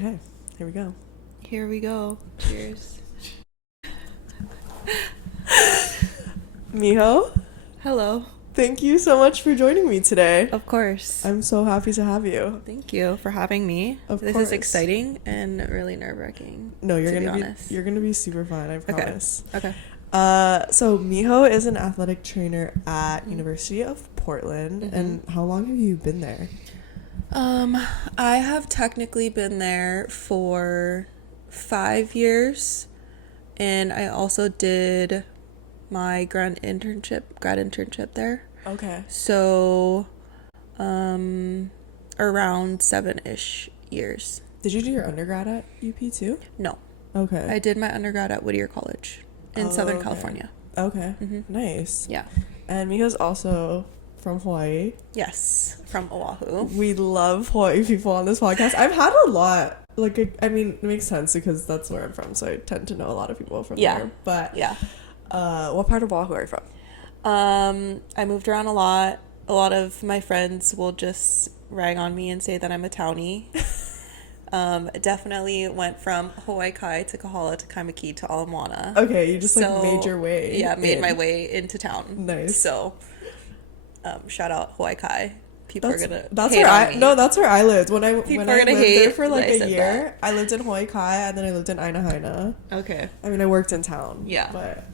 Okay, here we go. Here we go. Cheers. Miho, Hello. thank you so much for joining me today. Of course. I'm so happy to have you. Thank you for having me. Of This course. is exciting and really nerve-wracking. No, you're to gonna be be honest. you're gonna be super fun, I promise. Okay. So Miho is an athletic trainer at Mm-hmm. University of Portland. Mhm. And how long have you been there? I have technically been there for 5 years, and I also did my grad internship there. Okay. So, around 7-ish years. Did you do your undergrad at UP too? No, Okay. I did my undergrad at Whittier College in Southern okay. California. Okay. Mhm. Nice. Yeah. And Miho's also from Hawaii. Yes, from Oahu. We love Hawaii people on this podcast. I've had a lot. I mean, it makes sense because that's where I'm from, so I tend to know a lot of people from there. But Yeah. what part of Oahu are you from? I moved around a lot. A lot of my friends will just rag on me and say that I'm a townie. Definitely went from Hawaii Kai to Kahala to Kaimaki to Ala Moana. Okay, you just made your way. Yeah, made in. my way into town. Nice. So, shout out Hawaii Kai. People are gonna that's hate where on I me. no that's where I lived when I People when are I gonna lived hate there for that I a said year. that. I lived in Hawaii Kai and then I lived in Ainahaina. Okay. I mean, I worked in town. Yeah. But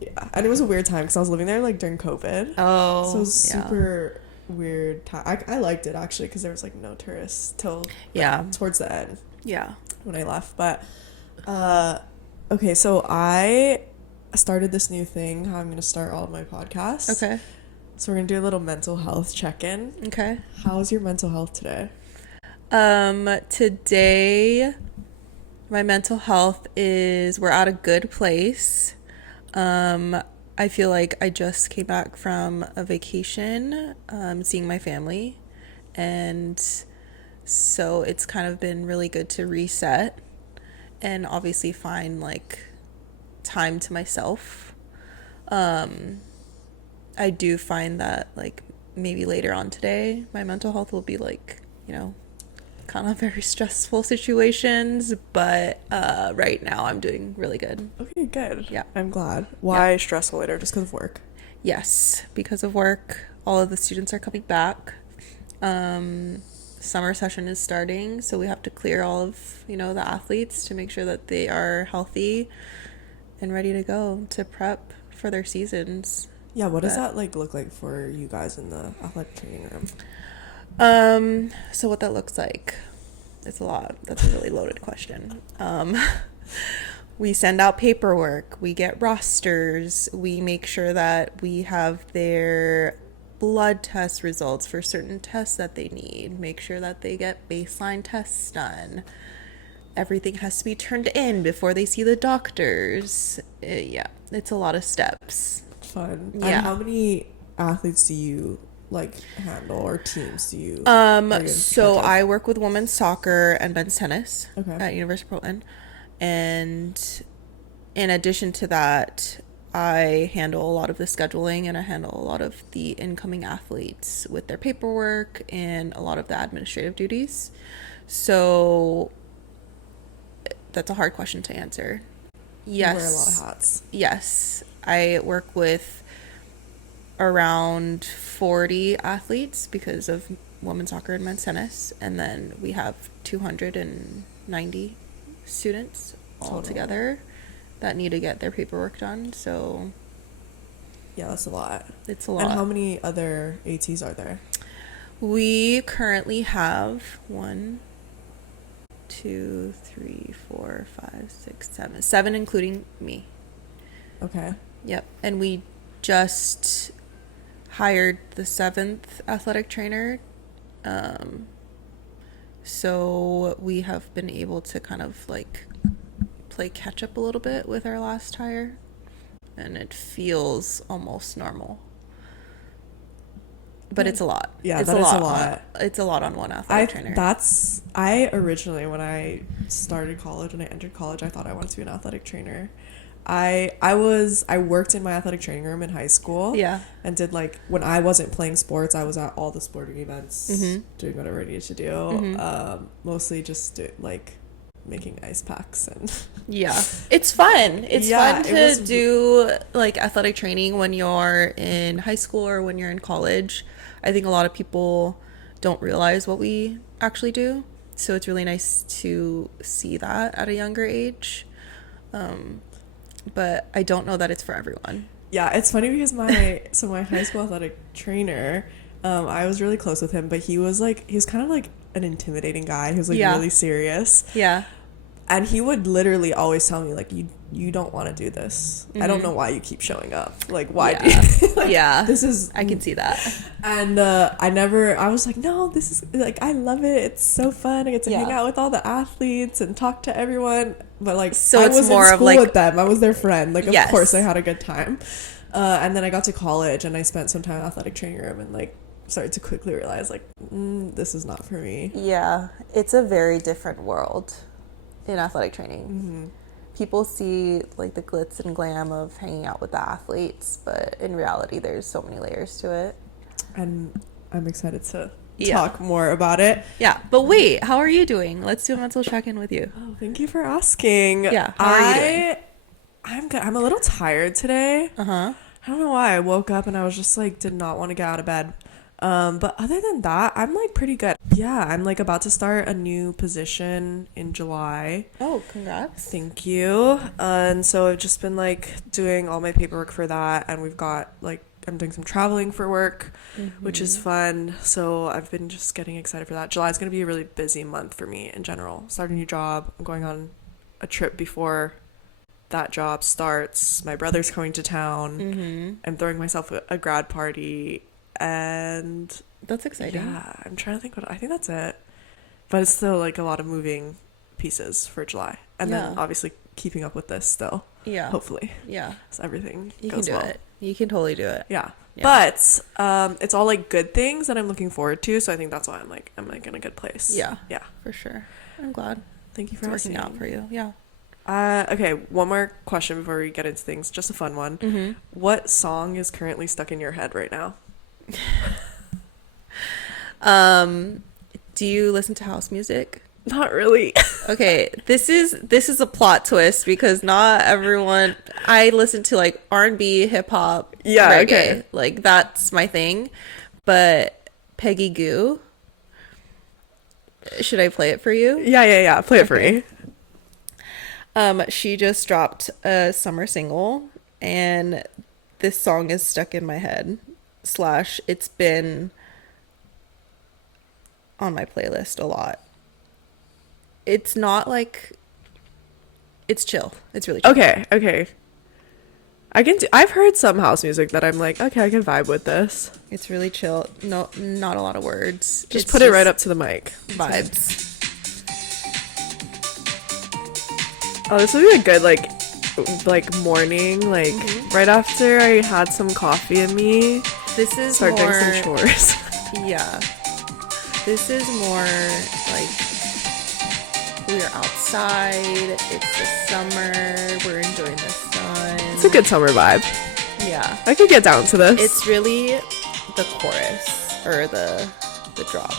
yeah, and it was a weird time because I was living there during COVID. Oh. So it was super weird time. I liked it actually because there was no tourists till towards the end Yeah. when I left. But okay, so I started this new thing. How I'm gonna start all of my podcasts. Okay. So we're gonna do a little mental health check-in. Okay. How's your mental health today? Today my mental health we're at a good place. I feel like I just came back from a vacation, seeing my family, and so it's kind of been really good to reset and obviously find time to myself. I do find that maybe later on today my mental health will be kind of very stressful situations, but right now I'm doing really good. Okay, good. Yeah. I'm glad. Why stressful later? Just because of work? Yes, because of work. All of the students are coming back. Summer session is starting, so we have to clear all of the athletes to make sure that they are healthy and ready to go to prep for their seasons. Yeah, what does that look like for you guys in the athletic training room? So what that looks like, it's a lot. That's a really loaded question. We send out paperwork, we get rosters, we make sure that we have their blood test results for certain tests that they need, make sure that they get baseline tests done. Everything has to be turned in before they see the doctors. Yeah, it's a lot of steps. Fun. Yeah. And how many athletes do you handle, or teams do you So I work with women's soccer and men's tennis at University of Portland, and in addition to that I handle a lot of the scheduling and I handle a lot of the incoming athletes with their paperwork and a lot of the administrative duties. So that's a hard question to answer. Yes. You wear a lot of hats. Yes. I work with around 40 athletes because of women's soccer and men's tennis, and then we have 290 students all together that need to get their paperwork done. So yeah, that's a lot. It's a lot. And how many other ATs are there? We currently have 1, 2, 3, 4, 5, 6, 7 including me. Okay. Yep. And we just hired the 7th athletic trainer. So we have been able to kind of play catch up a little bit with our last hire, and it feels almost normal. But it's a lot. Yeah, it's that a is lot. a lot. It's a lot on one athletic trainer. I originally, when I started college, when I entered college, I thought I wanted to be an athletic trainer. I worked in my athletic training room in high school. Yeah. And did when I wasn't playing sports, I was at all the sporting events, doing whatever I needed to do. Mostly just making ice packs and Yeah, it's fun. It's Yeah, fun it to was- do like athletic training when you're in high school or when you're in college. I think a lot of people don't realize what we actually do. So it's really nice to see that at a younger age. But I don't know that it's for everyone. Yeah, it's funny because my high school athletic trainer, I was really close with him, but he was kind of like an intimidating guy. He was like Yeah. really serious. Yeah. And he would literally always tell me, like, you don't want to do this. I don't Mhm. know why you keep showing up. Like, why do Yeah. you? Like, Yeah. This is. I can see that. And I was like, no, this is, like, I love it. It's so fun. I get to hang Yeah. out with all the athletes and talk to everyone. But, like, So I it's was more in of, school like- with them. I was their friend. Like, of Yes. course I had a good time. And then I got to college and I spent some time in athletic training room and, like, started to quickly realize, like, this is not for me. Yeah, it's a very different world in athletic training. Mm-hmm. People see like the glitz and glam of hanging out with the athletes, but in reality there's so many layers to it. And I'm excited to Yeah. talk more about it. Yeah, but wait, how are you doing? Let's do a mental check-in with you. Oh, thank you for asking. Yeah, how are you doing? I'm good. I'm a little tired today. Uh-huh. I don't know why. I woke up and I was just like, did not want to get out of bed. But other than that, I'm like pretty good. Yeah, I'm like about to start a new position in July. Oh, congrats. Thank you. And so I've just been like doing all my paperwork for that, and we've got like I'm doing some traveling for work, which is fun. So I've been just getting excited for that. July is going to be a really busy month for me in general. Start a new job. I'm going on a trip before that job starts. My brother's coming to town. I'm throwing myself a grad party, and That's exciting. yeah, I'm trying to think I think that's it. But it's still like a lot of moving pieces for July, and then Yeah. obviously keeping up with this still. Yeah. Hopefully, Yeah. so everything You can goes do well. it. You can totally do it. Yeah. Yeah. But it's all like good things that I'm looking forward to. So I think that's why I'm like in a good place. Yeah. Yeah. For sure. I'm glad Thank you for it's working asking. out for you. Yeah. Okay, one more question before we get into things. Just a fun one. What song is currently stuck in your head right now? Do you listen to house music? Not really. Okay, this is a plot twist because not everyone. I listen to like R&B, hip hop, Yeah, reggae. okay. Like that's my thing. But Peggy Goo, should I play it for you? Yeah. Play it for me. She just dropped a summer single, and this song is stuck in my head. / it's been on my playlist a lot. It's not like it's chill. It's really chill. Okay. I've heard some house music that I'm like, okay, I can vibe with this. It's really chill. No, not a lot of words. Just It's put it right up to the mic. vibes. Oh, this would be a good like morning, like right after I had some coffee in me, This is start more, doing some chores. Yeah. This is more like we're outside. It's the summer. We're enjoying the sun. It's a good summer vibe. Yeah. I could get down to this. It's really the chorus or the drop.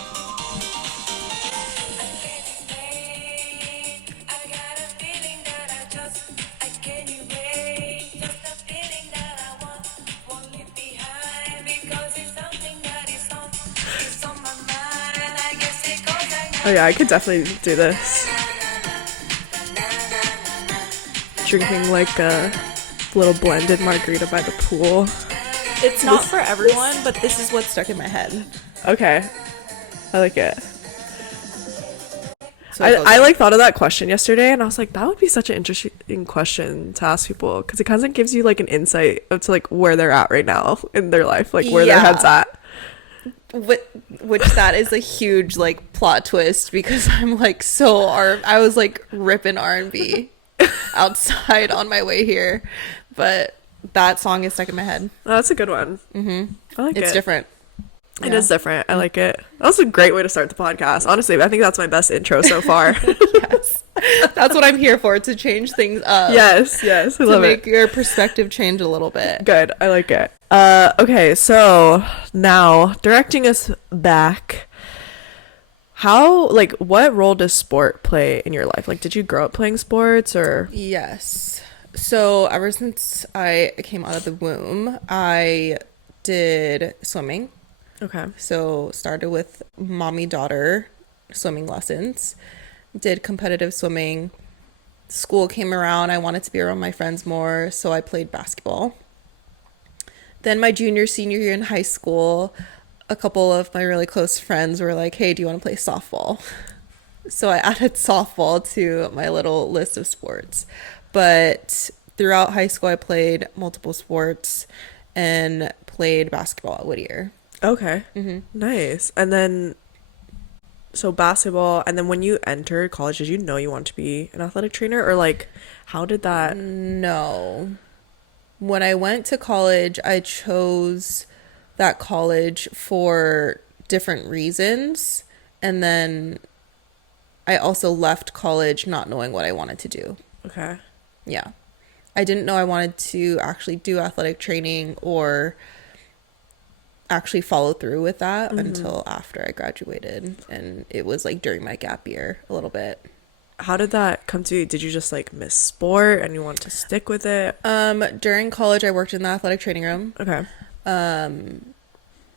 Oh yeah, I could definitely do this. Drinking like a little blended margarita by the pool. It's not for everyone, but this is what's stuck in my head. Okay, I like it. So it goes I like- like thought of that question yesterday, and I was like, that would be such an interesting question to ask people, because it kind of gives you like an insight to like where they're at right now in their life, like where their Yeah. head's at. Which that is a huge like plot twist because I'm like I was like ripping R&B outside on my way here, but that song is stuck in my head. Oh, that's a good one. I like It's it. different. It Yeah. is different. I like it. That was a great way to start the podcast. Honestly, I think that's my best intro so far. Yes, that's what I'm here for, to change things up. yes, I To love make it. your perspective change a little bit. Good. I like it. Okay, so now directing us back. How, like, what role does sport play in your life? Like, did you grow up playing sports or? Yes. So ever since I came out of the womb, I did swimming. Okay. So started with mommy-daughter swimming lessons, did competitive swimming. School came around, I wanted to be around my friends more, so I played basketball. Then my junior, senior year in high school, a couple of my really close friends were like, hey, do you want to play softball? So I added softball to my little list of sports. But throughout high school, I played multiple sports and played basketball at Whittier. Okay. Mm-hmm. Nice. And then, so basketball, and then when you entered college, did you know you wanted to be an athletic trainer, or like, how did that? No. When I went to college, I chose that college for different reasons. And then I also left college not knowing what I wanted to do. Okay. Yeah. I didn't know I wanted to actually do athletic training or actually follow through with that until after I graduated. And it was like during my gap year a little bit. How did that come to you? Did you just like miss sport and you want to stick with it? During college, I worked in the athletic training room. Okay.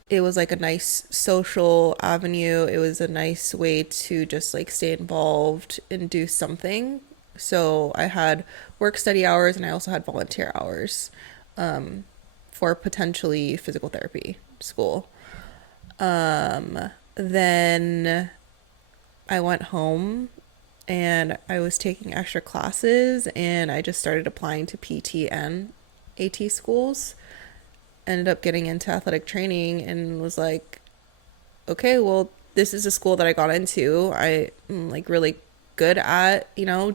It was like a nice social avenue. It was a nice way to just like stay involved and do something. So I had work study hours and I also had volunteer hours for potentially physical therapy school. Then I went home and I was taking extra classes and I just started applying to PT and AT schools. Ended up getting into athletic training and was like, okay, well, this is a school that I got into. I'm like really good at,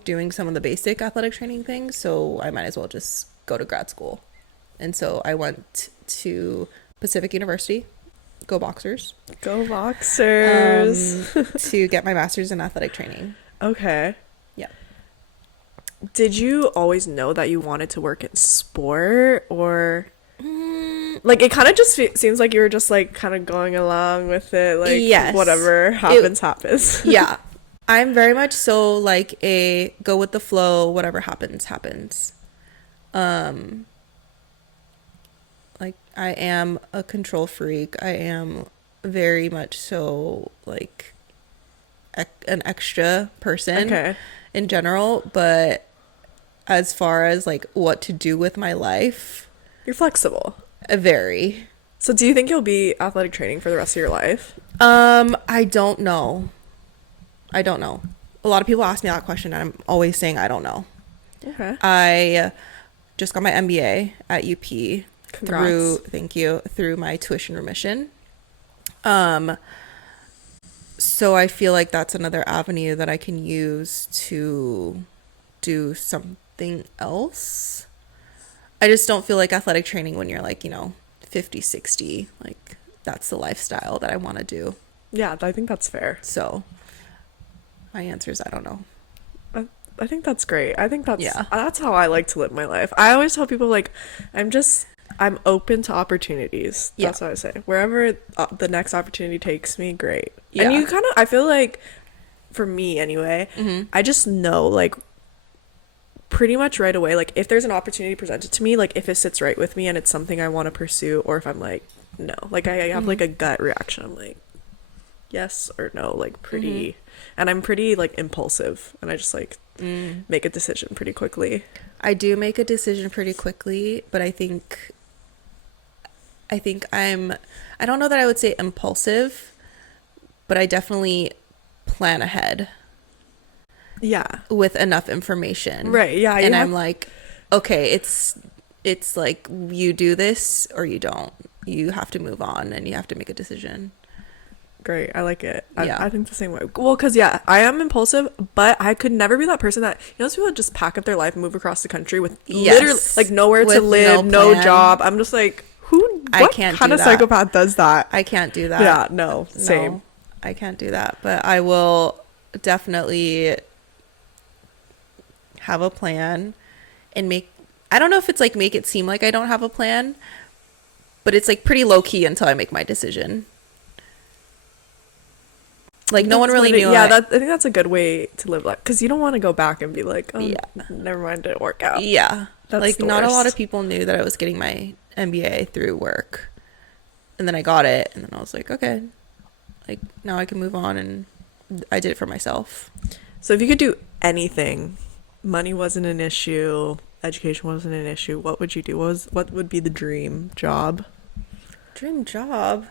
doing some of the basic athletic training things. So I might as well just go to grad school. And so I went to Pacific University, go Boxers, Go Boxers. to get my master's in athletic training. Okay. Yeah. Did you always know that you wanted to work in sport, or like it kind of just seems like you were just like kind of going along with it, like Yes. whatever happens. Yeah. I'm very much so like a go with the flow, whatever happens, happens. Like I am a control freak. I am very much so like an extra person Okay. in general, but as far as like what to do with my life, You're flexible. very. So do you think you'll be athletic training for the rest of your life? I don't know. I don't know. A lot of people ask me that question and I'm always saying I don't know. Okay. I just got my MBA at UP Congrats. through my tuition remission. So I feel like that's another avenue that I can use to do something else. I just don't feel like athletic training when you're like, 50, 60, like that's the lifestyle that I want to do. Yeah, I think that's fair. So my answer is I don't know. I think that's great. I think Yeah. that's how I like to live my life. I always tell people like I'm open to opportunities. Yeah. That's what I say. Wherever the next opportunity takes me, great. Yeah. And you kind of, I feel like, for me anyway, I just know like pretty much right away, like if there's an opportunity presented to me, like if it sits right with me and it's something I want to pursue, or if I'm like, no, like I have like a gut reaction. I'm like, yes or no, like pretty, and I'm pretty like impulsive and I just like make a decision pretty quickly. I do make a decision pretty quickly, but I think I don't know that I would say impulsive, but I definitely plan ahead Yeah. with enough information. Right. Yeah. And I'm like, okay, it's like you do this or you don't. You have to move on and you have to make a decision. Great. I like it. Yeah. I think the same way. Well, because, yeah, I am impulsive, but I could never be that person that, those people that just pack up their life and move across the country with literally, like, nowhere to With live, no no plan. job. I'm just like, I what can't kind do of that. psychopath does that? I can't do that. Yeah, no, same. No, I can't do that. But I will definitely have a plan and I don't know if it's like make it seem like I don't have a plan, but it's like pretty low key until I make my decision. Like, no one really knew Yeah, it. I think that's a good way to live life, because you don't want to go back and be like, oh, Yeah. never mind, didn't work out. Yeah. That's Like, the not a lot of worst. people knew that I was getting my MBA through work. And then I got it, and then I was like, okay, like, now I can move on, and I did it for myself. So if you could do anything, money wasn't an issue, education wasn't an issue, what would you do? What would be the dream job? Dream job.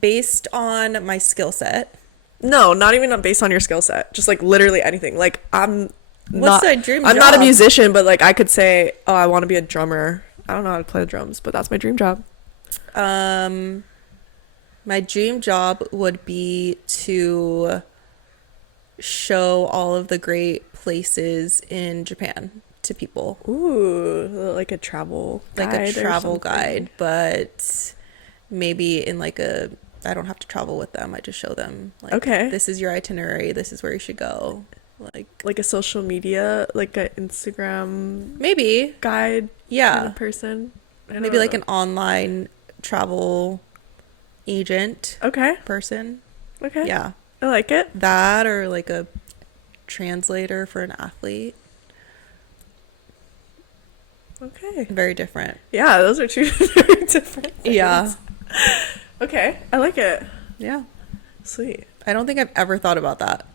Based on my skill set. No, not even based on your skill set. Just like literally anything. Like What's my dream I'm job? not a musician, but like I could say, oh, I want to be a drummer. I don't know how to play the drums, but that's my dream job. My dream job would be to show all of the great places in Japan to people. Ooh, like a travel guide. Like a travel or something. guide, but maybe in like I don't have to travel with them. I just show them, like, Okay. this is your itinerary. This is where you should go. Like a social media, like a Instagram Maybe. guide kind Yeah. of person. Maybe like an online travel agent Okay. person. Okay. Yeah. I like it. That, or like a translator for an athlete. Okay. Very different. Yeah, those are two very different things. Yeah. Okay. I like it. Yeah. Sweet. I don't think I've ever thought about that.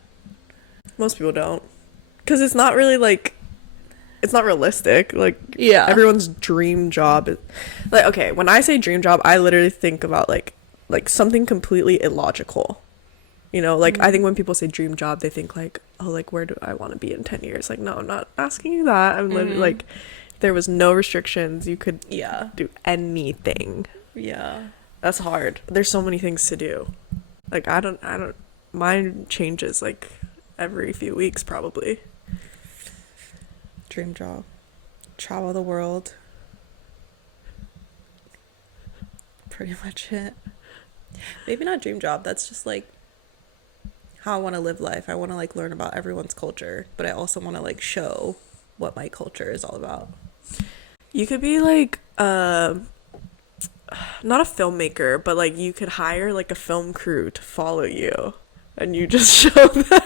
Most people don't. Because it's not really like, it's not realistic. Like, Yeah. everyone's dream job is, like, okay, when I say dream job, I literally think about like something completely illogical. You know, like, I think when people say dream job, they think like, oh, like, where do I want to be in 10 years? Like, no, I'm not asking you that. I'm literally like, if there was no restrictions, you could do anything. Yeah. That's hard. There's so many things to do. Like, I don't, mine changes like every few weeks probably. Dream job. Travel the world. Pretty much it. Maybe not dream job. That's just like how I want to live life. I want to like learn about everyone's culture, but I also want to like show what my culture is all about. You could be like not a filmmaker, but like you could hire like a film crew to follow you and you just show them.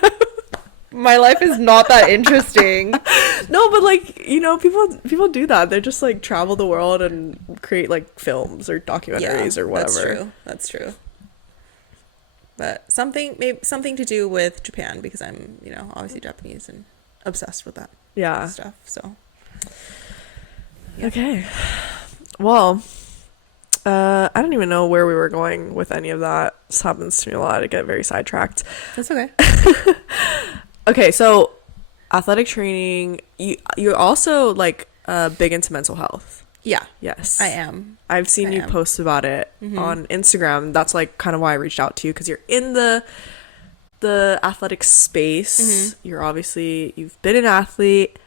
My life is not that interesting. No, but like, you know, people do that. They just like travel the world and create like films or documentaries or whatever. That's true. But maybe something to do with Japan, because I'm, you know, obviously Japanese and obsessed with that stuff. So yeah. Okay. Well, I don't even know where we were going with any of that. This happens to me a lot. I get very sidetracked. That's okay. Okay, so athletic training, you're also like big into mental health. Yeah. Yes. I am. I've seen you post about it on Instagram. That's like kind of why I reached out to you, because you're in the athletic space. You're obviously, you've been an athlete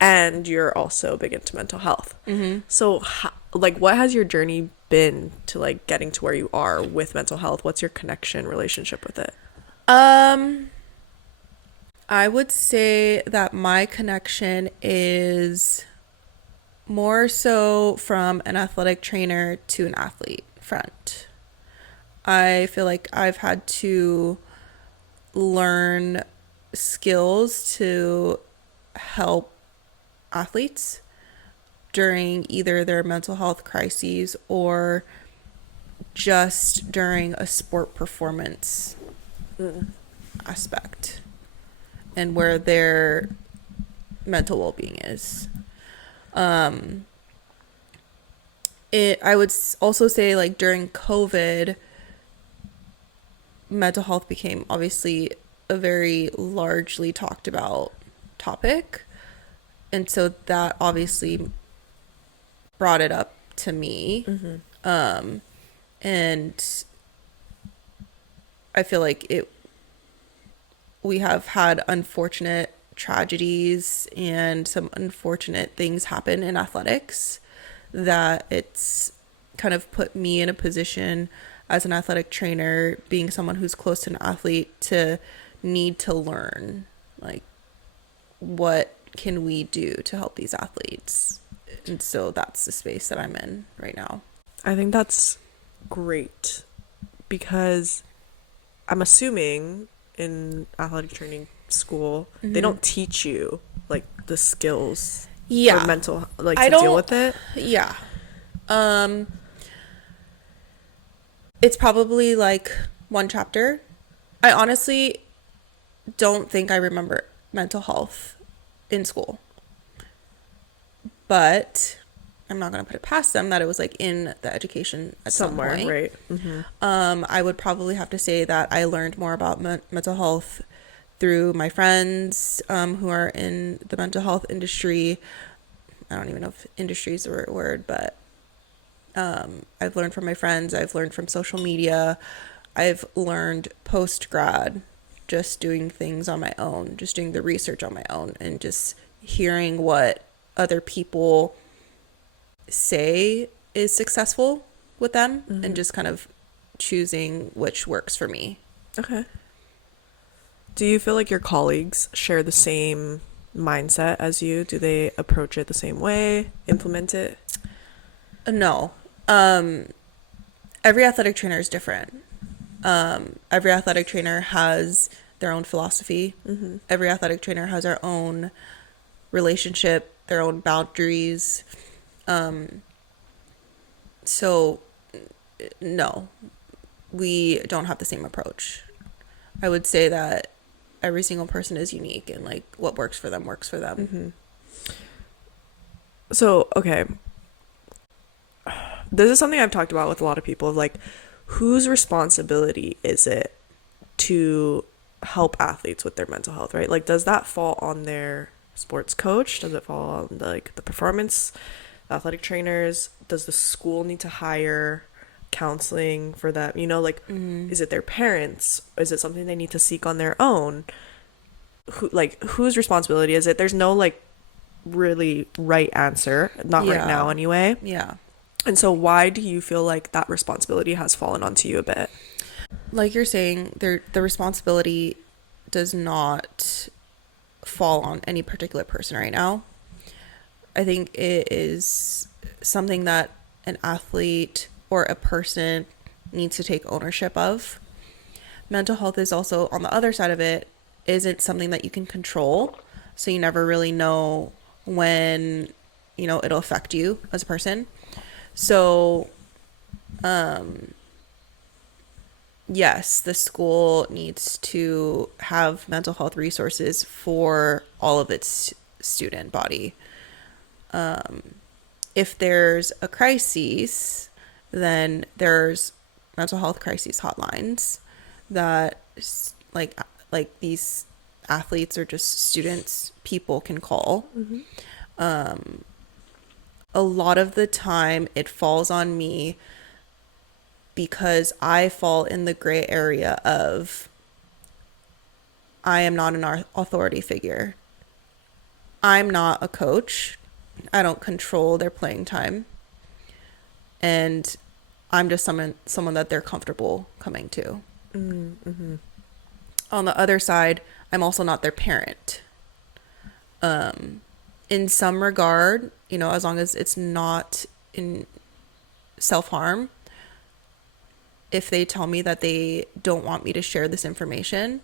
and you're also big into mental health. So like, what has your journey been to like getting to where you are with mental health? What's your relationship with it? I would say that my connection is more so from an athletic trainer to an athlete front. I feel like I've had to learn skills to help athletes during either their mental health crises or just during a sport performance aspect, and where their mental well-being is. I would also say, like, during COVID, mental health became obviously a very largely talked about topic. And so that obviously brought it up to me. And I feel like we have had unfortunate tragedies and some unfortunate things happen in athletics, that it's kind of put me in a position as an athletic trainer, being someone who's close to an athlete, to need to learn, like, what can we do to help these athletes. And so that's the space that I'm in right now. I think that's great because I'm assuming in athletic training school, they Mm-hmm. don't teach you like the skills for Yeah. mental, like I to deal don't, with it. yeah. Um, it's probably like one chapter. I honestly don't think I remember mental health in school, but I'm not going to put it past them that it was like in the education at some Somewhere, point. right? Mm-hmm. I would probably have to say that I learned more about mental health through my friends who are in the mental health industry. I don't even know if industry is the right word, but I've learned from my friends. I've learned from social media. I've learned post grad, just doing things on my own, just doing the research on my own, and just hearing what other people say is successful with them, and Mm-hmm. just kind of choosing which works for me. Okay. Do you feel like your colleagues share the same mindset as you? Do they approach it the same way, implement it? No. Um, every athletic trainer is different. Every athletic trainer has their own philosophy. Mm-hmm. Every athletic trainer has their own relationship, their own boundaries. Um, so, no, we don't have the same approach. I would say that every single person is unique and like what works for them works for them. Mm-hmm. So, okay, this is something I've talked about with a lot of people of like, whose responsibility is it to help athletes with their mental health, right? Like, does that fall on their sports coach? Does it fall on like the performance athletic trainers? Does the school need to hire counseling for that? You know, like, Mm, is it their parents? Is it something they need to seek on their own? Who, like, whose responsibility is it? There's no like really right answer, not right now yeah. anyway. Yeah. And so why do you feel like that responsibility has fallen onto you a bit? Like you're saying, the responsibility does not fall on any particular person right now. I think it is something that an athlete or a person needs to take ownership of. Mental health is also on the other side of it, isn't something that you can control. So you never really know when, it'll affect you as a person. So, um, yes, the school needs to have mental health resources for all of its student body. If there's a crisis, then there's mental health crises hotlines that like these athletes or just students people can call. Mm-hmm. A lot of the time it falls on me because I fall in the gray area of I am not an authority figure. I'm not a coach. I don't control their playing time. And I'm just someone that they're comfortable coming to. Mm-hmm. On the other side, I'm also not their parent. In some regard, as long as it's not in self-harm, if they tell me that they don't want me to share this information,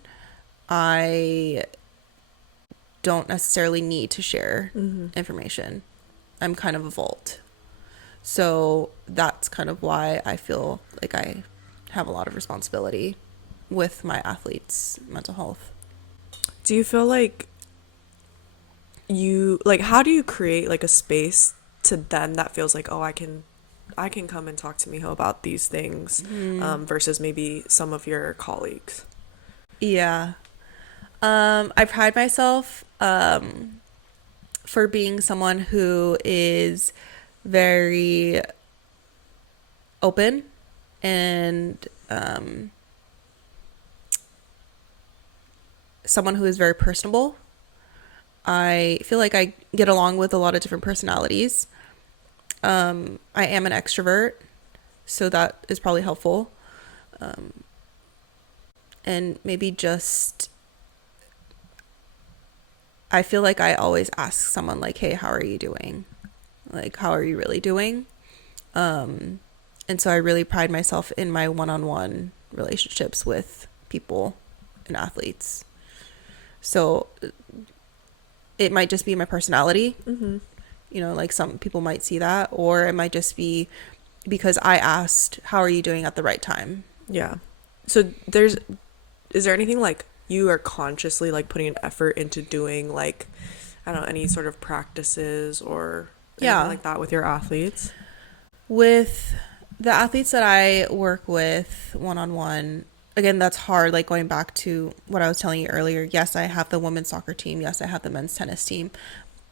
I don't necessarily need to share Mm-hmm. information. I'm kind of a vault. So that's kind of why I feel like I have a lot of responsibility with my athletes' mental health. Do you feel like how do you create like a space to them that feels like, oh, I can come and talk to Miho about these things, versus maybe some of your colleagues? Yeah. I pride myself for being someone who is very open and someone who is very personable. I feel like I get along with a lot of different personalities. I am an extrovert, so that is probably helpful. And maybe just, I feel like I always ask someone like, hey, how are you doing? Like, how are you really doing? And so I really pride myself in my one-on-one relationships with people and athletes. So it might just be my personality. Mm-hmm. You know, like some people might see that, or it might just be because I asked, how are you doing at the right time? Yeah. So is there anything like you are consciously like putting an effort into doing like, I don't know, any sort of practices or anything like that with your athletes? With the athletes that I work with one-on-one, again, that's hard, like going back to what I was telling you earlier. Yes, I have the women's soccer team. Yes, I have the men's tennis team.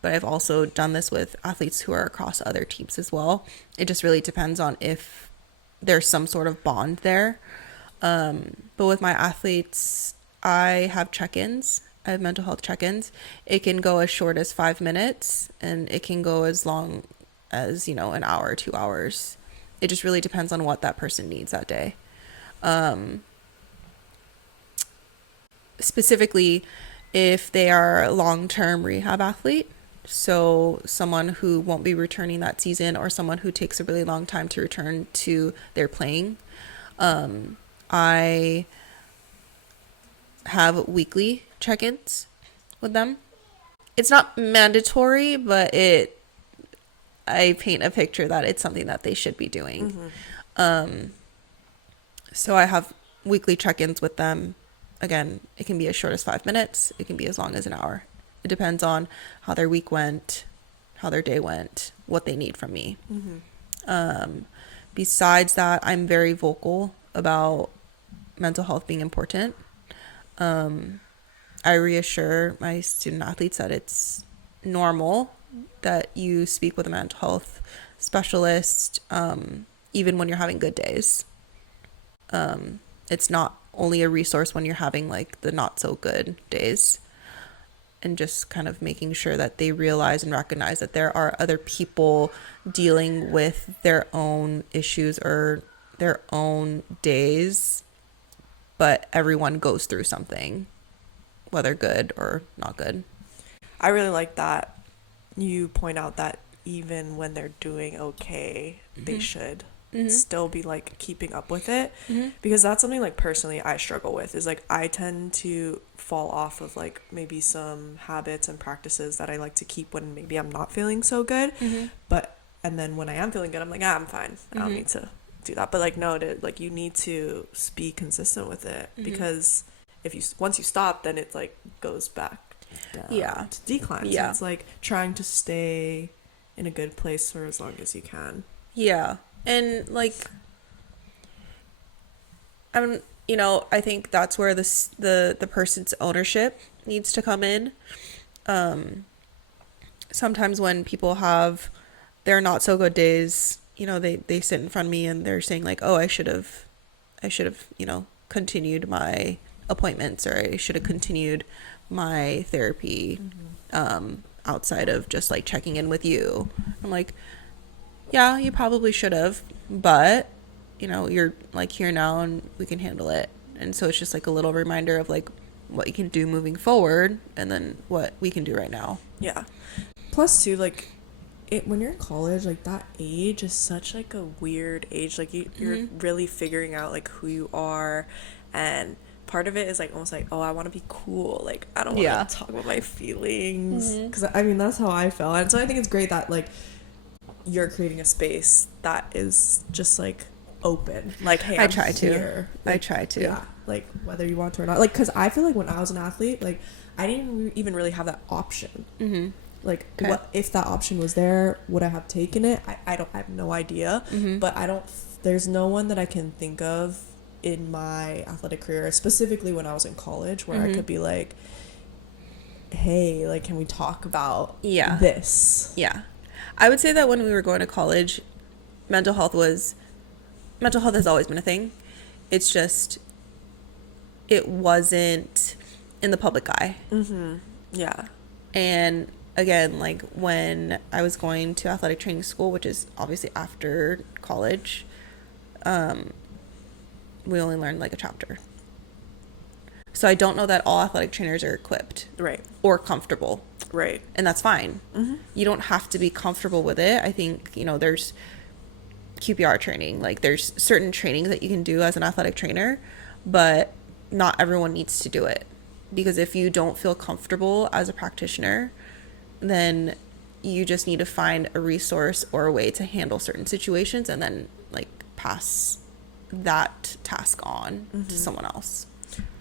But I've also done this with athletes who are across other teams as well. It just really depends on if there's some sort of bond there. But with my athletes, I have check-ins. I have mental health check-ins. It can go as short as 5 minutes, and it can go as long as, you know, an hour, 2 hours. It just really depends on what that person needs that day. Specifically, if they are a long-term rehab athlete, so someone who won't be returning that season, or someone who takes a really long time to return to their playing, I have weekly check-ins with them. It's not mandatory, but I paint a picture that it's something that they should be doing. Mm-hmm. So I have weekly check-ins with them. Again, it can be as short as 5 minutes. It can be as long as an hour. It depends on how their week went, how their day went, what they need from me. Mm-hmm. Besides that, I'm very vocal about mental health being important. I reassure my student athletes that it's normal that you speak with a mental health specialist, even when you're having good days. It's not only a resource when you're having like the not so good days. And just kind of making sure that they realize and recognize that there are other people dealing with their own issues or their own days, but everyone goes through something, whether good or not good. I really like that you point out that even when they're doing okay, mm-hmm. they should mm-hmm. still be like keeping up with it, mm-hmm. because that's something like personally I struggle with, is like I tend to fall off of like maybe some habits and practices that I like to keep when maybe I'm not feeling so good, mm-hmm. and then when I am feeling good, I'm like, I'm fine, mm-hmm. I don't need to do that. But like, no, like you need to be consistent with it, mm-hmm. because if you once you stop, then it like goes back down to decline. So it's like trying to stay in a good place for as long as you can. And like, I think that's where the person's ownership needs to come in. Sometimes when people have their not so good days, they sit in front of me and they're saying like, oh, I should have, continued my appointments, or I should have continued my therapy, mm-hmm. Outside of just like checking in with you. I'm like, yeah, you probably should have, but you're like here now and we can handle it. And so it's just like a little reminder of like what you can do moving forward, and then what we can do right now. Yeah. Plus too, like when you're in college, like that age is such like a weird age. Like you're mm-hmm. really figuring out like who you are, and part of it is like almost like, oh, I want to be cool. Like I don't want to talk about my feelings, because I mean that's how I felt. And so I think it's great that like you're creating a space that is just like open. Like, hey, I try to. Yeah, like whether you want to or not. Like, because I feel like when I was an athlete, like I didn't even really have that option. Mm-hmm. Like, what if that option was there? Would I have taken it? I have no idea. Mm-hmm. But there's no one that I can think of in my athletic career, specifically when I was in college, where mm-hmm. I could be like, hey, like, can we talk about this? Yeah. I would say that when we were going to college, mental health has always been a thing. It's just, it wasn't in the public eye. Mm-hmm. Yeah. And again, like when I was going to athletic training school, which is obviously after college, we only learned like a chapter. So I don't know that all athletic trainers are equipped. Right. Or comfortable. Right. And that's fine. Mm-hmm. You don't have to be comfortable with it. I think, QPR training. Like there's certain trainings that you can do as an athletic trainer, but not everyone needs to do it, because if you don't feel comfortable as a practitioner, then you just need to find a resource or a way to handle certain situations and then like pass that task on to someone else.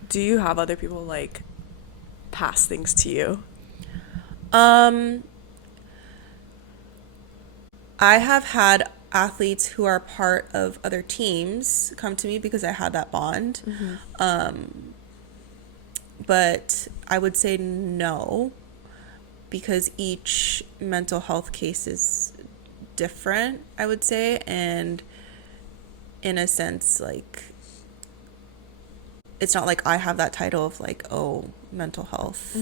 Do you have other people like pass things to you? I have had athletes who are part of other teams come to me because I had that bond. But I would say no, because each mental health case is different, I would say. And in a sense, like, it's not like I have that title of like, oh, mental health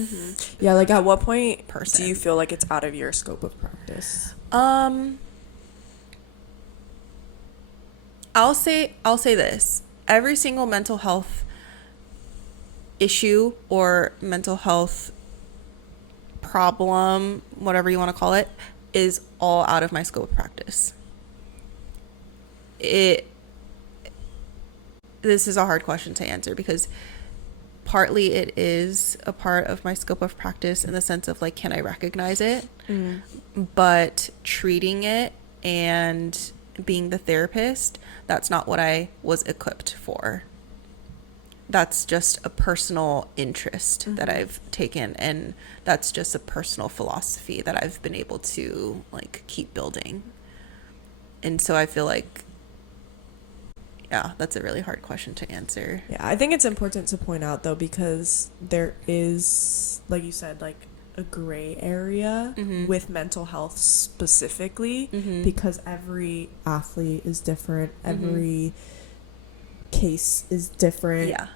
Yeah, like at what point person. do you feel like it's out of your scope of practice? I'll say this. Every single mental health issue or mental health problem, whatever you want to call it, is all out of my scope of practice. This is a hard question to answer, because partly it is a part of my scope of practice in the sense of like, can I recognize it? But treating it and being the therapist, that's not what I was equipped for. That's just a personal interest that I've taken, and that's just a personal philosophy that I've been able to like keep building. And so I feel like, yeah, that's a really hard question to answer. Yeah, I think it's important to point out though, because there is, like you said, like a gray area with mental health specifically, because every athlete is different, every case is different. Yeah.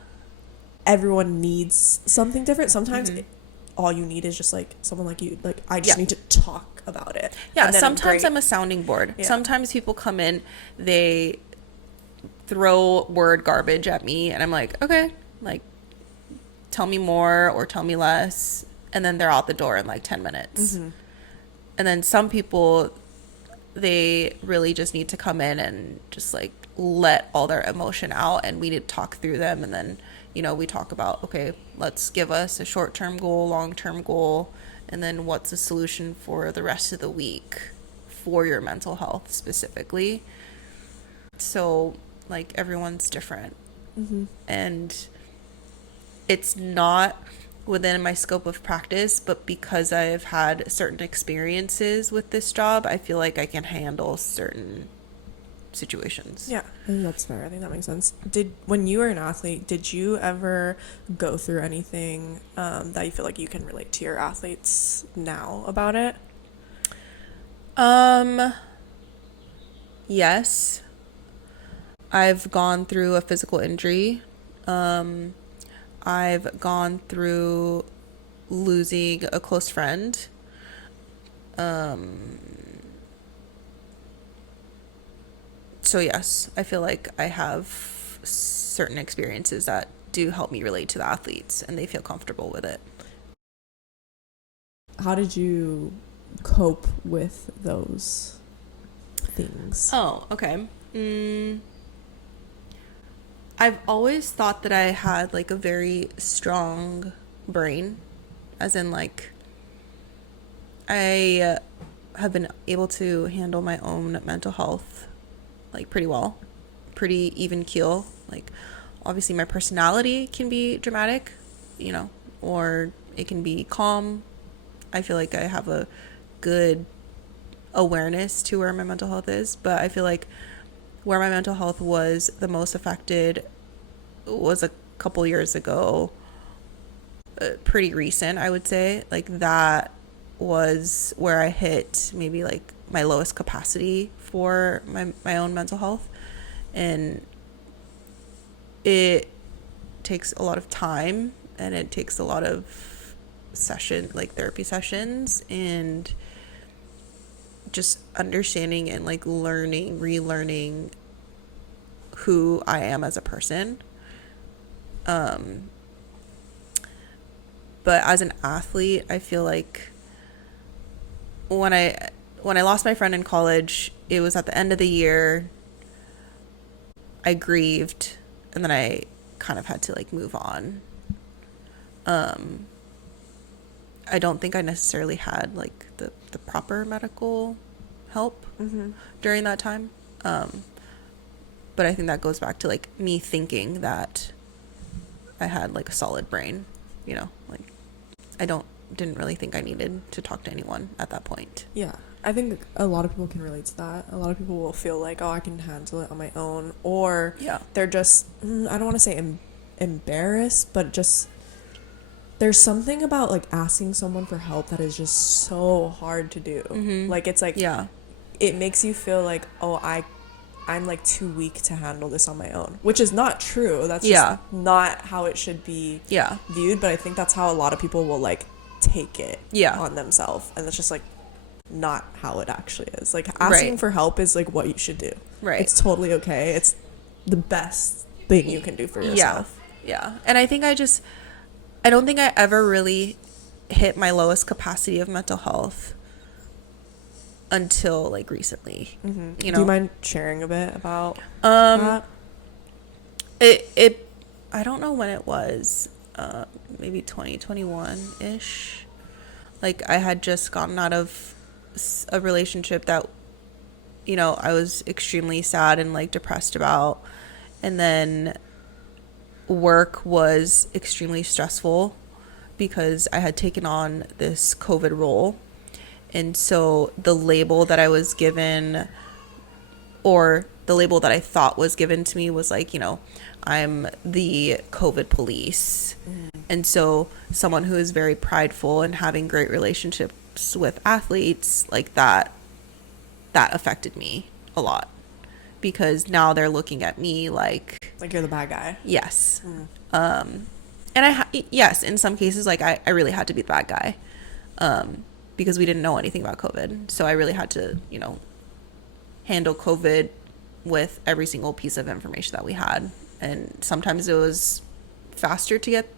Everyone needs something different. Sometimes all you need is just like someone like you, like I just need to talk about it. Yeah, sometimes I'm a sounding board. Yeah. Sometimes people come in, they throw word garbage at me, and I'm like, okay, like tell me more or tell me less, and then they're out the door in like 10 minutes. And then some people, they really just need to come in and just like let all their emotion out, and we need to talk through them. And then, you know, we talk about, okay, let's give us a short-term goal, long-term goal, and then what's the solution for the rest of the week for your mental health specifically. So like everyone's different, and it's not within my scope of practice, but because I've had certain experiences with this job, I feel like I can handle certain situations. Yeah, I think that's fair. I think that makes sense. When you were an athlete, did you ever go through anything that you feel like you can relate to your athletes now about it? Yes. I've gone through a physical injury. I've gone through losing a close friend. So yes, I feel like I have certain experiences that do help me relate to the athletes, and they feel comfortable with it. How did you cope with those things? Oh, okay. I've always thought that I had like a very strong brain, as in like I have been able to handle my own mental health like pretty well, pretty even keel. Like obviously my personality can be dramatic, you know, or it can be calm. I feel like I have a good awareness to where my mental health is, but I feel like where my mental health was the most affected was a couple years ago, pretty recent, I would say. Like that was where I hit maybe like my lowest capacity for my own mental health, and it takes a lot of time, and it takes a lot of therapy sessions, and just understanding and like relearning who I am as a person. But as an athlete, I feel like when I lost my friend in college, it was at the end of the year. I grieved, and then I kind of had to like move on. I don't think I necessarily had like the proper medical help during that time. But I think that goes back to like me thinking that I had like a solid brain, you know, like I didn't really think I needed to talk to anyone at that point. Yeah. I think a lot of people can relate to that. A lot of people will feel like, oh, I can handle it on my own. Or they're just, I don't want to say embarrassed, but just there's something about like asking someone for help that is just so hard to do. Like it's like, it makes you feel like, oh, I'm like too weak to handle this on my own, which is not true. That's just not how it should be viewed. But I think that's how a lot of people will like take it on themselves. And it's just like not how it actually is. Like asking for help is like what you should do. Right. It's totally okay. It's the best thing you can do for yourself. Yeah. And I think I don't think I ever really hit my lowest capacity of mental health until like recently. You know, do you mind sharing a bit about that? It I don't know when it was, maybe 2021 ish. Like I had just gotten out of a relationship that, you know, I was extremely sad and like depressed about, and then work was extremely stressful because I had taken on this COVID role. And so the label that I was given, or the label that I thought was given to me, was like, you know, I'm the COVID police. And so someone who is very prideful and having great relationships with athletes, like that affected me a lot, because now they're looking at me like you're the bad guy. Yes. And yes, in some cases, like I really had to be the bad guy, because we didn't know anything about COVID. So I really had to, you know, handle COVID with every single piece of information that we had. And sometimes it was faster to get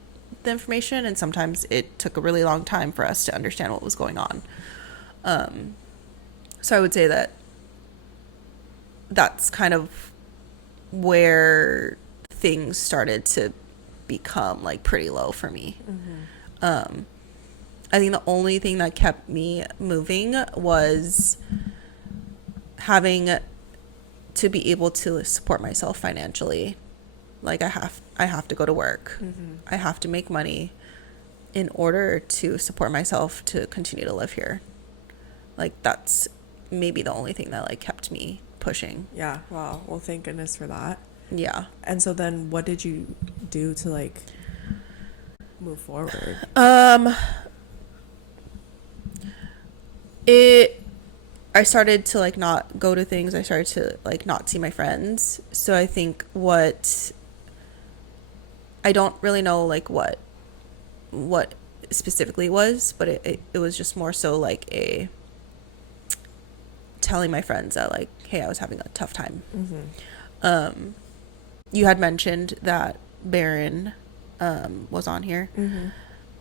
the information, and sometimes it took a really long time for us to understand what was going on. So I would say that that's kind of where things started to become like pretty low for me. I think the only thing that kept me moving was having to be able to support myself financially. Like I have to go to work. I have to make money in order to support myself to continue to live here. Like that's maybe the only thing that like kept me pushing. Yeah. Wow. Well, thank goodness for that. Yeah. And so then what did you do to like move forward? I started to like not go to things. I started to like not see my friends. So I think I don't really know like what specifically was, but it was just more so like a telling my friends that like, hey, I was having a tough time. You had mentioned that Baron was on here.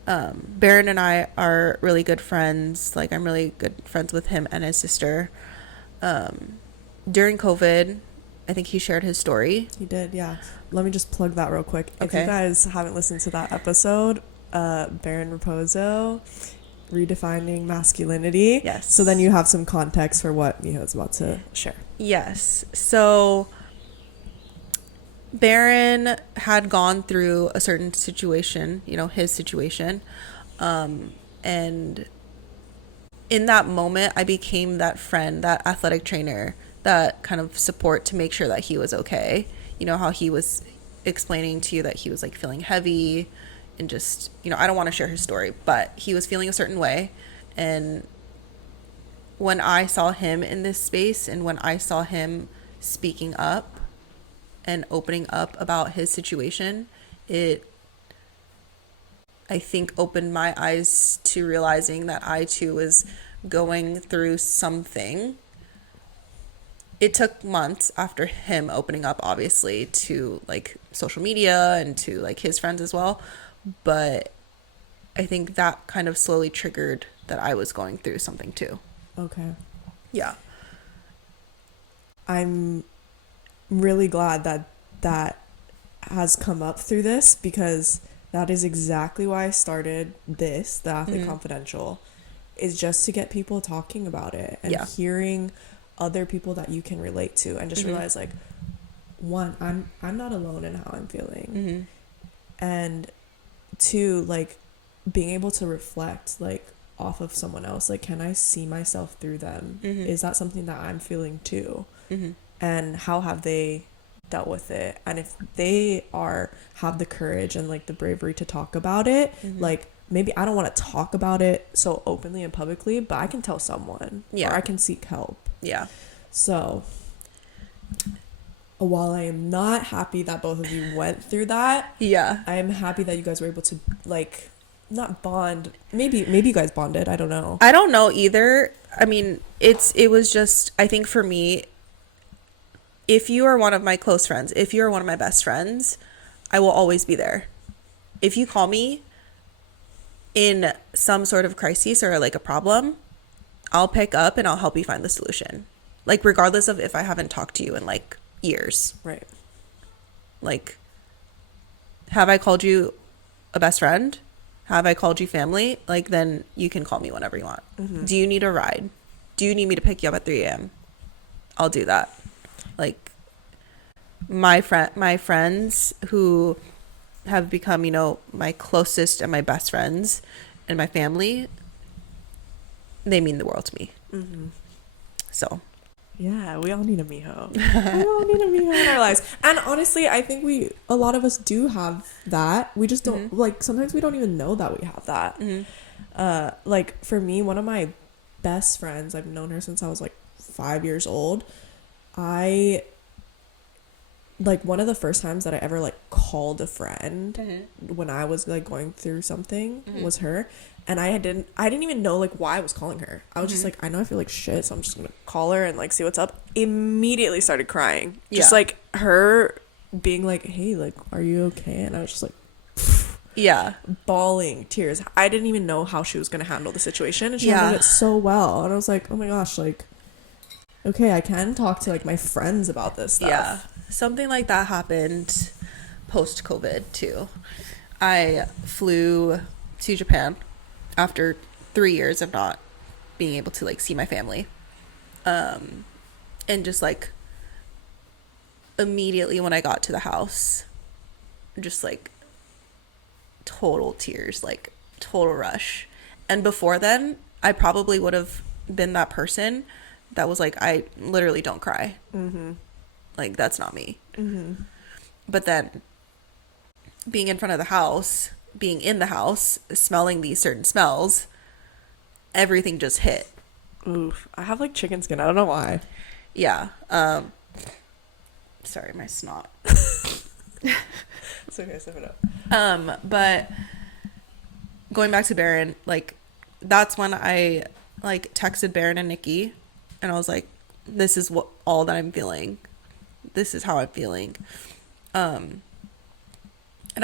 Baron and I are really good friends. Like I'm really good friends with him and his sister. During COVID, I think he shared his story. He did, yeah. Let me just plug that real quick. If you guys haven't listened to that episode, Baron Raposo, Redefining Masculinity. Yes. So then you have some context for what Miho is about to share. Yes. So Baron had gone through a certain situation, you know, his situation. And in that moment, I became that friend, that athletic trainer, that kind of support to make sure that he was okay. You know, how he was explaining to you that he was like feeling heavy and just, you know, I don't want to share his story, but he was feeling a certain way. And when I saw him in this space and when I saw him speaking up and opening up about his situation, it, I think, opened my eyes to realizing that I too was going through something. It took months after him opening up, obviously, to like social media and to like his friends as well. But I think that kind of slowly triggered that I was going through something too. Okay. Yeah. I'm really glad that that has come up through this, because that is exactly why I started this, the Athlete Confidential, is just to get people talking about it and hearing other people that you can relate to, and just realize, like, one, I'm not alone in how I'm feeling, and two, like, being able to reflect, like, off of someone else, like, can I see myself through them? Is that something that I'm feeling too? And how have they dealt with it? And if they have the courage and, like, the bravery to talk about it, like, maybe I don't want to talk about it so openly and publicly, but I can tell someone, or I can seek help. So while I am not happy that both of you went through that, I am happy that you guys were able to, like, not bond. Maybe you guys bonded. I don't know. I don't know either. I mean, it was just, I think for me, if you are one of my close friends, if you're one of my best friends, I will always be there. If you call me in some sort of crisis or, like, a problem, I'll pick up and I'll help you find the solution. Like, regardless of if I haven't talked to you in, like, years. Right. Like, have I called you a best friend? Have I called you family? Like, then you can call me whenever you want. Do you need a ride? Do you need me to pick you up at 3 a.m.? I'll do that. Like, my friends who have become, you know, my closest and my best friends and my family, they mean the world to me. So yeah, we all need a Miho. We all need a Miho in our lives. And honestly, I think a lot of us do have that. We just don't, like, sometimes we don't even know that we have that. Like, for me, one of my best friends, I've known her since I was, like, 5 years old. Like, one of the first times that I ever, like, called a friend when I was, like, going through something was her. And I didn't even know, like, why I was calling her. I was just like, I know I feel like shit, so I'm just gonna call her and, like, see what's up. Immediately started crying. Just, like, her being like, hey, like, are you okay? And I was just like, bawling tears. I didn't even know how she was gonna handle the situation, and she handled it so well. And I was like, oh my gosh, like, okay, I can talk to, like, my friends about this stuff. Something like that happened post-COVID too. I flew to Japan after 3 years of not being able to, like, see my family. And just, like, immediately when I got to the house, just, like, total tears, like, total rush. And before then, I probably would have been that person that was like, I literally don't cry. Like, that's not me. But then being in front of the house, being in the house, smelling these certain smells, everything just hit. Oof. I have, like, chicken skin. I don't know why. Yeah. Sorry, my snot. It's okay, sip it up. But going back to Baron, like, that's when I, like, texted Baron and Nikki, and I was like, this is all that I'm feeling. This is how I'm feeling. And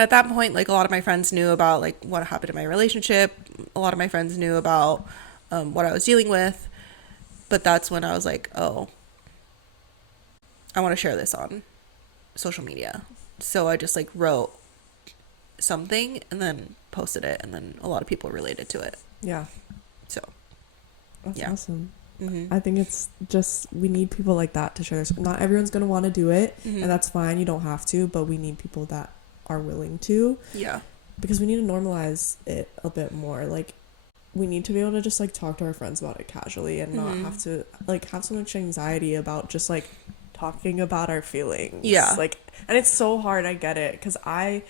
at that point, like, a lot of my friends knew about, like, what happened in my relationship. A lot of my friends knew about what I was dealing with. But that's when I was like, oh, I want to share this on social media. So I just, like, wrote something and then posted it, and then a lot of people related to it. Yeah. So that's awesome. I think it's just, we need people like that to share their, not everyone's going to want to do it, and that's fine, you don't have to, but we need people that are willing to, because we need to normalize it a bit more. Like, we need to be able to just, like, talk to our friends about it casually and not have to, like, have so much anxiety about just, like, talking about our feelings. Like, and it's so hard, I get it, because I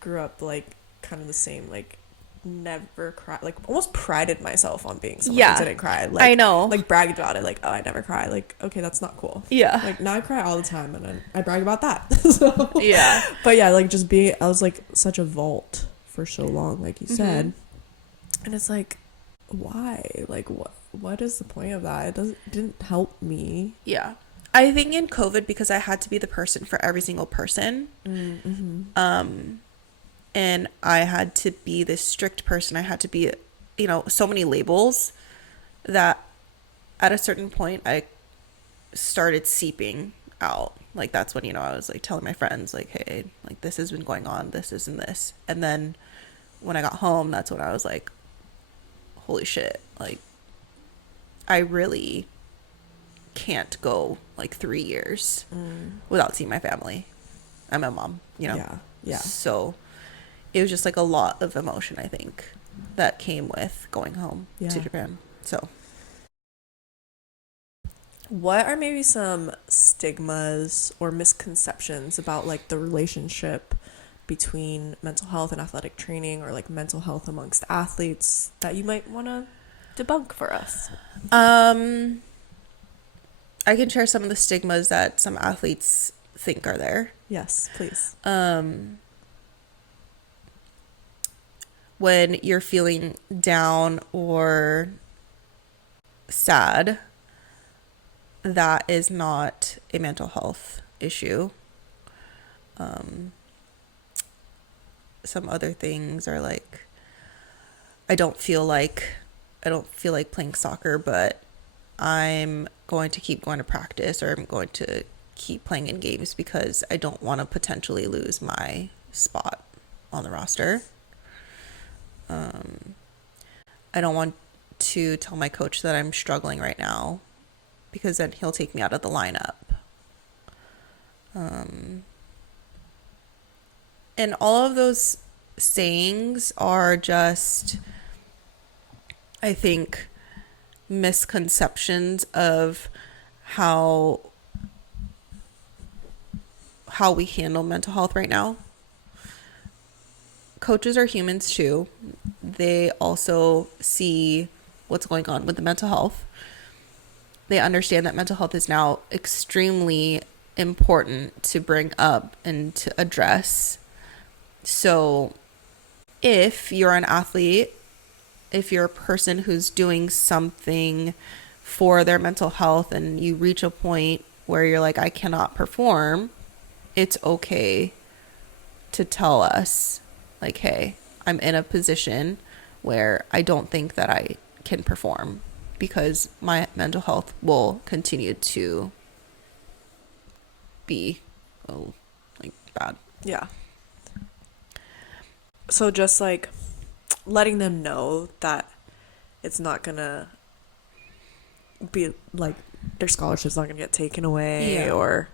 grew up, like, kind of the same, like, never cry, like, almost prided myself on being someone who didn't cry. Like, I know, like, bragged about it, like, oh, I never cry. Like, okay, that's not cool. Like, now I cry all the time, and I brag about that. So but yeah, like, just being, I was, like, such a vault for so long, like you said, and it's like, why? Like, what is the point of that? It didn't help me. I think in COVID, because I had to be the person for every single person, and I had to be this strict person. I had to be, you know, so many labels, that at a certain point I started seeping out. Like, that's when, I was like telling my friends, like, hey, like, this has been going on, this isn't this. And then when I got home, that's when I was like, holy shit, like, I really can't go like 3 years without seeing my family. I'm a mom, Yeah. So it was just like a lot of emotion, I think, that came with going home to Japan. So what are maybe some stigmas or misconceptions about like the relationship between mental health and athletic training, or like mental health amongst athletes, that you might want to debunk for us? I can share some of the stigmas that some athletes think are there. Yes, please. When you're feeling down or sad, that is not a mental health issue. Some other things are like, I don't feel like playing soccer, but I'm going to keep going to practice, or I'm going to keep playing in games because I don't want to potentially lose my spot on the roster. I don't want to tell my coach that I'm struggling right now, because then he'll take me out of the lineup. And all of those sayings are just, I think, misconceptions of how we handle mental health right now. Coaches are humans too. They also see what's going on with the mental health. They understand that mental health is now extremely important to bring up and to address. So if you're an athlete, if you're a person who's doing something for their mental health, and you reach a point where you're like, I cannot perform, it's okay to tell us, like, hey, I'm in a position where I don't think that I can perform because my mental health will continue to be bad. Yeah. So just like letting them know that it's not gonna be like their scholarship's not gonna get taken away, or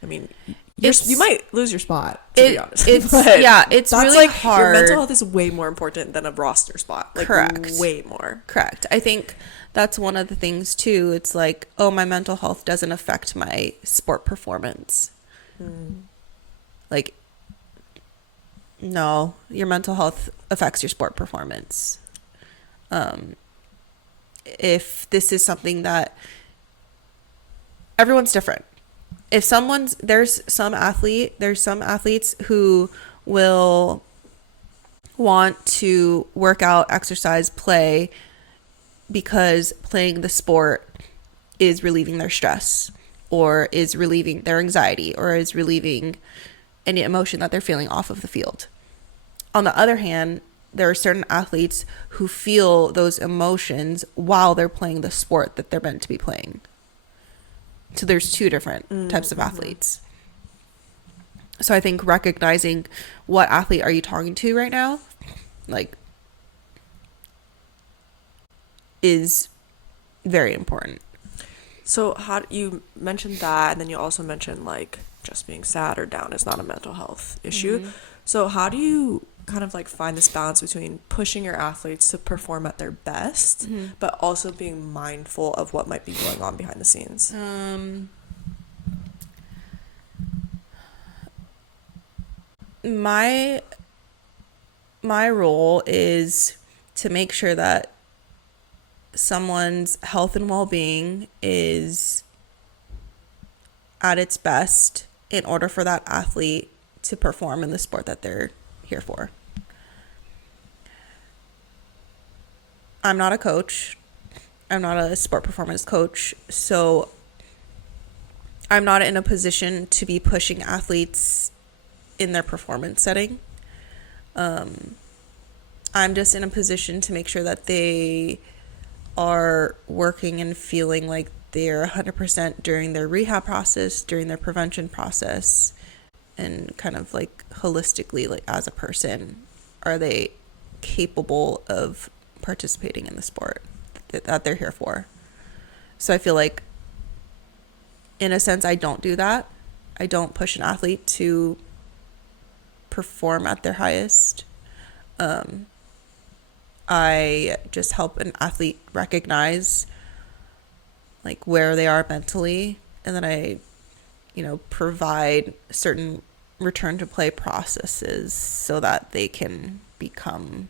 I mean, you might lose your spot, to be honest. It's really like, hard. Your mental health is way more important than a roster spot. Like, correct. Way more. Correct. I think that's one of the things too. It's like, oh, my mental health doesn't affect my sport performance. Like, no, your mental health affects your sport performance. If this is something that everyone's different. If there's some athletes who will want to work out, exercise, play because playing the sport is relieving their stress, or is relieving their anxiety, or is relieving any emotion that they're feeling off of the field. On the other hand, there are certain athletes who feel those emotions while they're playing the sport that they're meant to be playing. So there's two different types of athletes. So I think recognizing what athlete are you talking to right now, like, is very important. So how you mentioned that, and then you also mentioned like just being sad or down is not a mental health issue. So how do you kind of like find this balance between pushing your athletes to perform at their best, but also being mindful of what might be going on behind the scenes? My role is to make sure that someone's health and well-being is at its best in order for that athlete to perform in the sport that they're here for. I'm not a coach. I'm not a sport performance coach, so I'm not in a position to be pushing athletes in their performance setting. I'm just in a position to make sure that they are working and feeling like they're 100% during their rehab process, during their prevention process, and kind of like holistically, like as a person, are they capable of participating in the sport that they're here for? So I feel like, in a sense, I don't do that. I don't push an athlete to perform at their highest. I just help an athlete recognize like where they are mentally, and then I, provide certain return to play processes so that they can become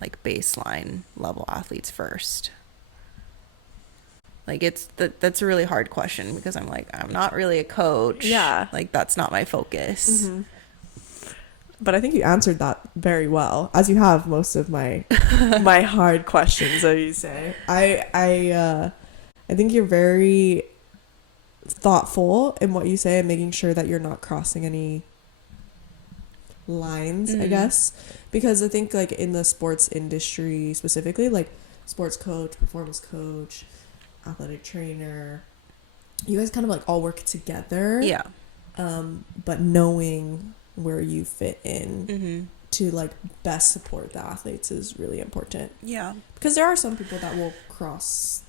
like baseline level athletes first. Like that's a really hard question because I'm like, I'm not really a coach. Yeah. Like that's not my focus. Mm-hmm. But I think you answered that very well, as you have most of my my hard questions, as you say. I think you're very thoughtful in what you say and making sure that you're not crossing any lines, I guess. Because I think like in the sports industry specifically, like sports coach, performance coach, athletic trainer, you guys kind of like all work together. Yeah. But knowing where you fit in to like best support the athletes is really important. Yeah. Because there are some people that will cross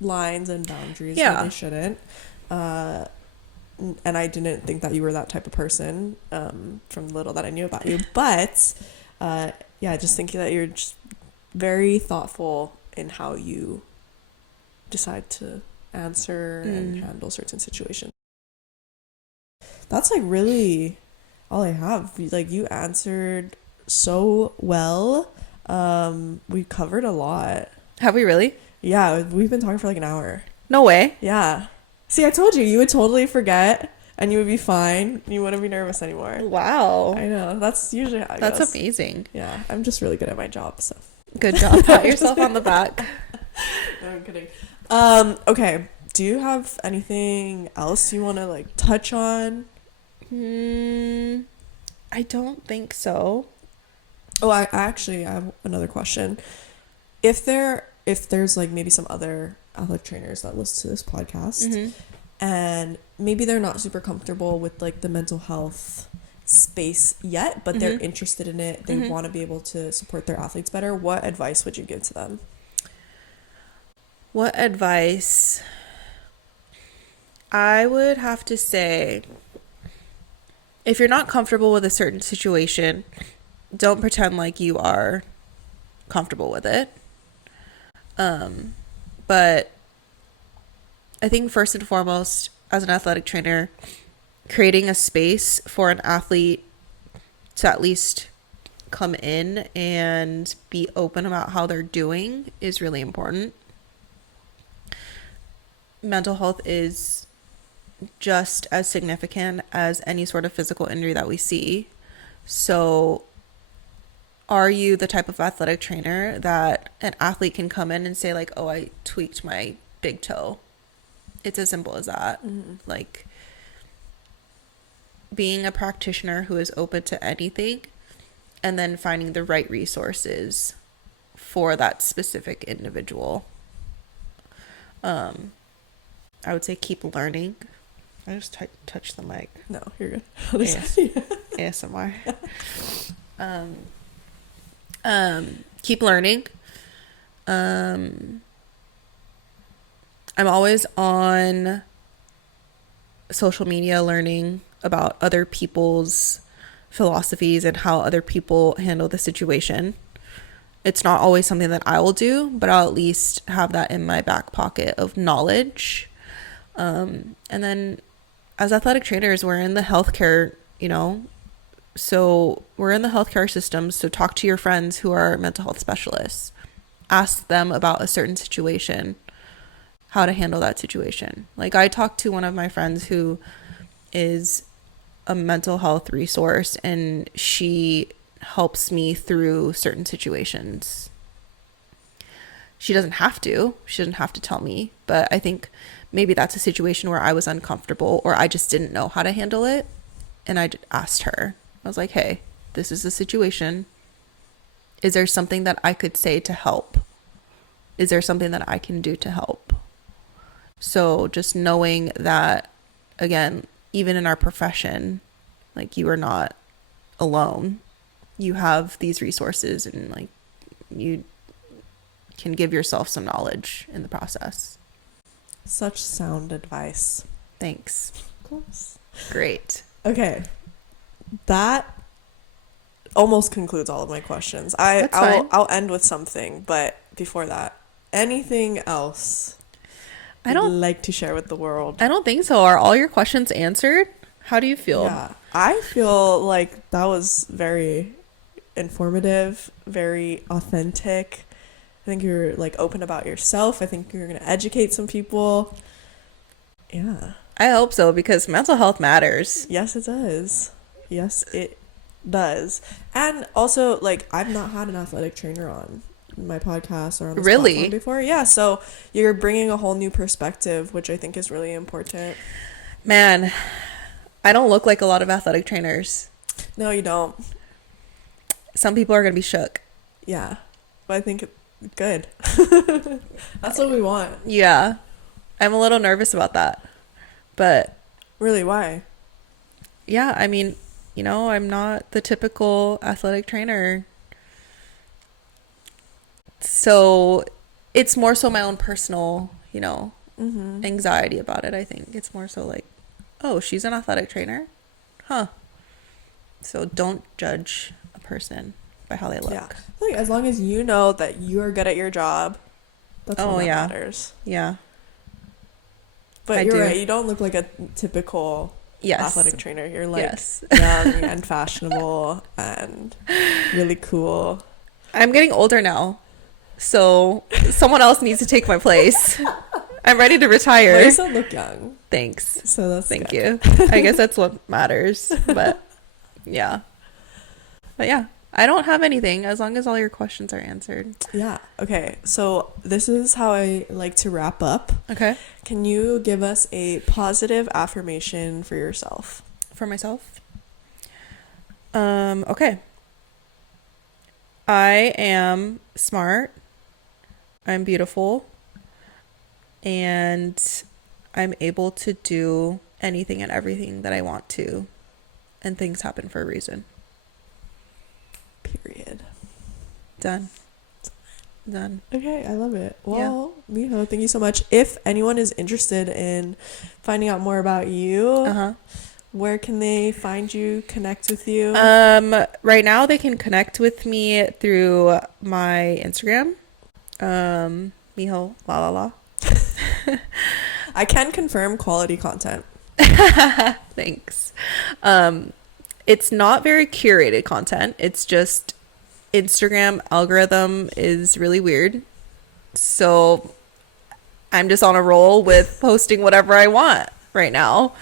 lines and boundaries where they shouldn't. And I didn't think that you were that type of person from little that I knew about you. But just thinking that you're just very thoughtful in how you decide to answer and handle certain situations. That's like really all I have. Like you answered so well. We covered a lot. Have we really? Yeah, we've been talking for like an hour. No way. Yeah. See, I told you would totally forget and you would be fine. You wouldn't be nervous anymore. Wow. I know. That's usually how it goes. That's amazing. Yeah, I'm just really good at my job, so. Good job. Pat yourself on the back. No, I'm kidding. Okay. Do you have anything else you want to like touch on? I don't think so. Oh, I have another question. If there's like maybe some other athletic trainers that listen to this podcast and maybe they're not super comfortable with like the mental health space yet, but they're interested in it, they want to be able to support their athletes better, what advice would you give to them? What advice? I would have to say, if you're not comfortable with a certain situation, don't pretend like you are comfortable with it. But I think first and foremost, as an athletic trainer, creating a space for an athlete to at least come in and be open about how they're doing is really important. Mental health is just as significant as any sort of physical injury that we see. So are you the type of athletic trainer that an athlete can come in and say like, oh, I tweaked my big toe? It's as simple as that. Like being a practitioner who is open to anything and then finding the right resources for that specific individual. I would say keep learning. I just touched the mic. No, you're good. ASMR. Keep learning. I'm always on social media learning about other people's philosophies and how other people handle the situation. It's not always something that I will do, but I'll at least have that in my back pocket of knowledge. And then as athletic trainers, we're in the healthcare, so we're in the healthcare system. So talk to your friends who are mental health specialists. Ask them about a certain situation, how to handle that situation. Like I talked to one of my friends who is a mental health resource and she helps me through certain situations. She doesn't have to tell me, but I think maybe that's a situation where I was uncomfortable or I just didn't know how to handle it. And I asked her, I was like, hey, this is the situation. Is there something that I could say to help? Is there something that I can do to help? So just knowing that, again, even in our profession, like, you are not alone. You have these resources, and like, you can give yourself some knowledge in the process. Such sound advice. Thanks. Of course. Great. Okay. That almost concludes all of my questions. That's fine. I'll end with something, but before that, anything else I you'd don't like to share with the world? I don't think so. Are all your questions answered? How do you feel? Yeah. I feel like that was very informative, very authentic. I think you're like open about yourself. I think you're going to educate some people. Yeah. I hope so, because mental health matters. Yes, it does. Yes, it does. And also, like, I've not had an athletic trainer on my podcast or on this platform before. Yeah, so you're bringing a whole new perspective, which I think is really important. Man, I don't look like a lot of athletic trainers. No, you don't. Some people are going to be shook. Yeah, but I think good. That's what we want. Yeah. I'm a little nervous about that. But really, why? Yeah, I mean, you know, I'm not the typical athletic trainer. So it's more so my own personal, you know, anxiety about it, I think. It's more so like, oh, she's an athletic trainer? Huh. So don't judge a person by how they look. Yeah. Like, as long as you know that you are good at your job, that's all that matters. Yeah. But you're right. You don't look like a typical athletic trainer. You're like young and fashionable and really cool. I'm getting older now, so someone else needs to take my place. I'm ready to retire. Well, you still look young. Thanks. So that's Thank good. you. I guess that's what matters. But yeah. I don't have anything as long as all your questions are answered. Yeah. Okay. So this is how I like to wrap up. Okay. Can you give us a positive affirmation for yourself? For myself? Okay. I am smart. I'm beautiful. And I'm able to do anything and everything that I want to. And things happen for a reason. Period. Done. Okay, I love it. Well, Miho, thank you so much. If anyone is interested in finding out more about you, where can they find you, connect with you? Right now they can connect with me through my Instagram. Miho la la la. I can confirm quality content. Thanks. It's not very curated content. It's just Instagram algorithm is really weird. So I'm just on a roll with posting whatever I want right now.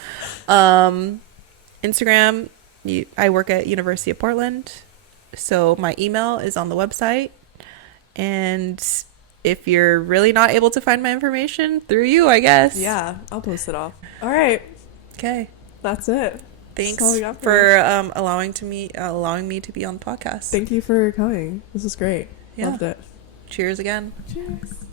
Instagram, I work at University of Portland. So my email is on the website. And if you're really not able to find my information, through you, I guess. Yeah, I'll post it all. All right. Okay. That's it. Thanks for allowing me to be on the podcast. Thank you for coming. This was great. Yeah. Loved it. Cheers again. Cheers.